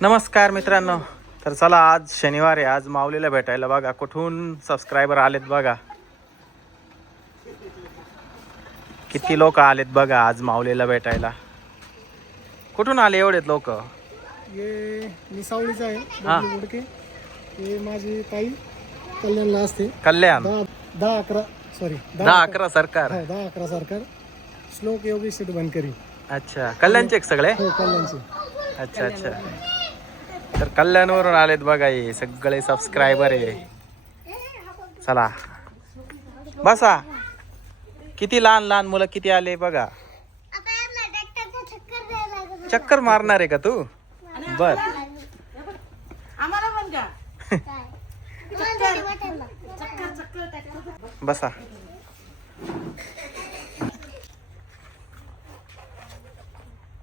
नमस्कार मित्रांनो. तर चला आज शनिवार आहे. आज माऊलीला भेटायला बघा. कुठून सबस्क्रायबर आलेत बघा. किती लोक आलेत बघा आज माऊलीला भेटायला. कुठून आले एवढेत लोक? हे मी सावळीचा आहे. हा. बबलू मुडके हे माझी ताई कल्याणला असते. कल्याण. दहा दहा अकरा सॉरी दहा अकरा. सरकार. हो दहा अकरा सरकार. श्लोक योगी शेट बनकरी अच्छा. कल्याणचे एक सगळे? हो कल्याणचे. अच्छा अच्छा. तर कल्याणवरून आलेत बघा हे सगळे सबस्क्रायबर आहे चला. बसा. किती लहान लहान मुलं किती आले बघा. चक्कर मारणार आहे का तू? बर. आम्हाला पण का बसा.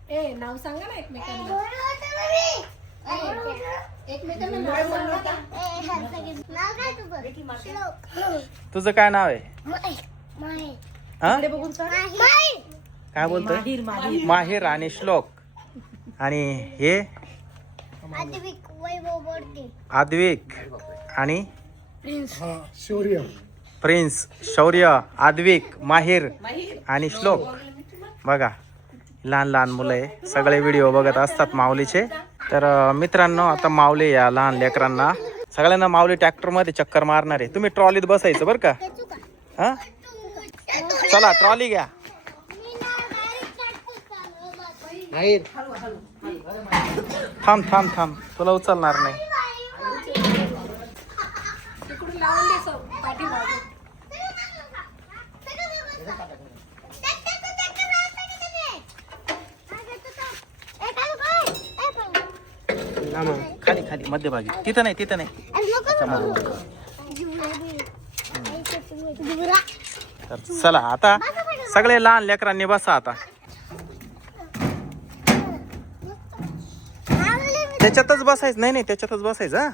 ए नाव सांगा ना एकमेकांना. तुझं काय नाव आहे? हा? काय बोलतोय? माहीर आणि श्लोक. आणि हे? आद्विक. आणि? शौर्य प्रिन्स. शौर्य. आद्विक माहिर आणि श्लोक. बघा लहान लहान मुलं सगळे व्हिडिओ बघत असतात माऊलीचे. तर मित्रांनो आता माऊली या लहान लेकरांना. सगळ्यांना माऊली ट्रॅक्टरमध्ये चक्कर मारणार आहे. तुम्ही ट्रॉलीत बसायचं बरं का? हा? चला ट्रॉली घ्या. थांब थांब थांब. तुला उचलणार नाही. खाली खाली मध्यभागी. तिथं नाही तिथं नाही. तर चला आता सगळे लहान लेकरांनी बसा आता. त्याच्यातच बसायचं नाही नाही त्याच्यातच बसायचं हा.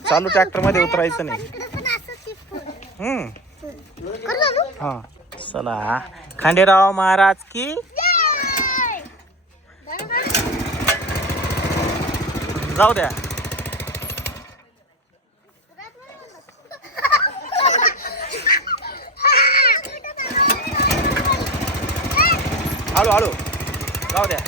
चालू ट्रॅक्टरमध्ये उतरायचं नाही. हम्म. हा चला. खांडेराव महाराज की जाऊ द्या. हळू हळू. जाऊ द्या.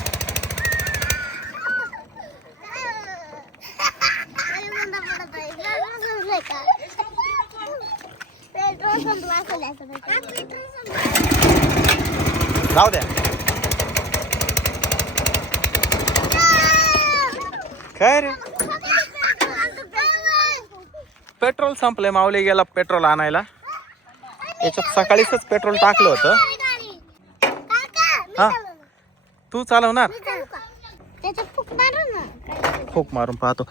जाऊ द्या. काय रे? पेट्रोल संपलंय माऊली गेला पेट्रोल आणायला. याच्यात सकाळीच पेट्रोल टाकलं होतं. हा? तू चालवणार? फोक मारून पाहतो.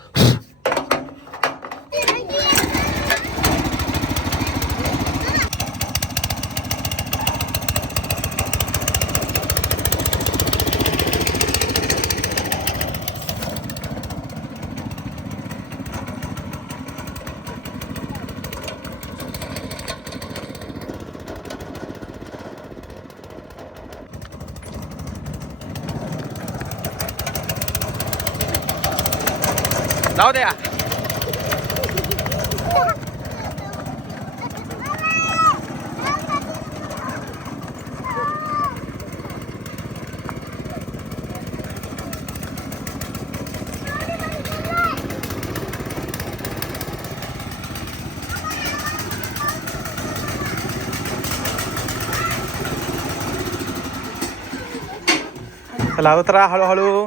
जाऊ द्या. चला उतरा हळूहळू.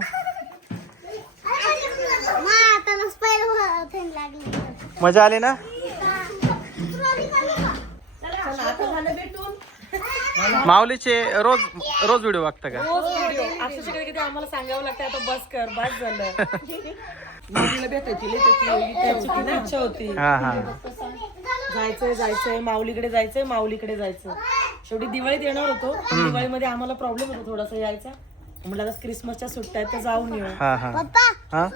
मजा आली ना? आता झालं भेटून माऊलीचे रोज रोज व्हिडिओ बघता का? आम्हाला सांगावं लागतं आता बस कर बस झालं. माऊलीला भेटायची त्याची इच्छा होती हा हा. जायचंय जायचंय माऊलीकडे जायचंय माऊलीकडे जायचं शेवटी दिवाळीत येणार होतो दिवाळीमध्ये आम्हाला प्रॉब्लेम होता थोडासा यायचा. म्हटलं आता क्रिसमसच्या सुट्ट्या आहेत तर जाऊन येऊ. हा हा. पप्पा हा?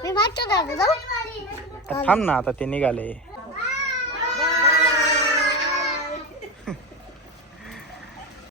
थांब ना आता ते निघाले.